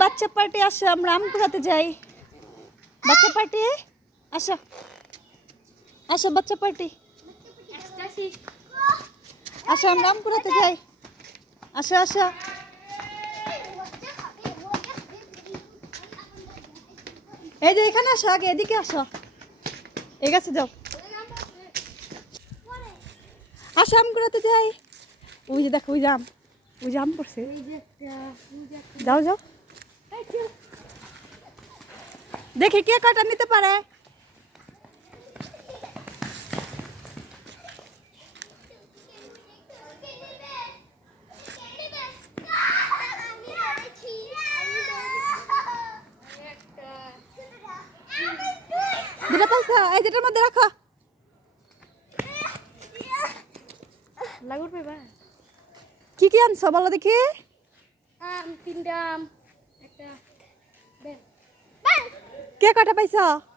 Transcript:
বাচ্চা পার্টি, আসো, আমরা আম কুড়াতে যাই। বাচ্চা পার্টি? আসো। আসো, বাচ্চা পার্টি। আসো, আমরা আম কুড়াতে যাই। আসো আসো। এই যে, এখানে আসো, আগে এদিকে আসো। এই গাছে যাও। আসো আম কুড়াতে যাই। ওই যে, দেখো, ওই যে আম। ওই যে আম পড়ছে। যাও যাও। দেখি কে কাটা নিতে পারে। দুটা পয়সা এই যেটার মধ্যে রাখো। লাগুর পেবা কি কি আনছো বলো দেখি। আম তিনটা আম। কে কটা পাইছো আমি দুই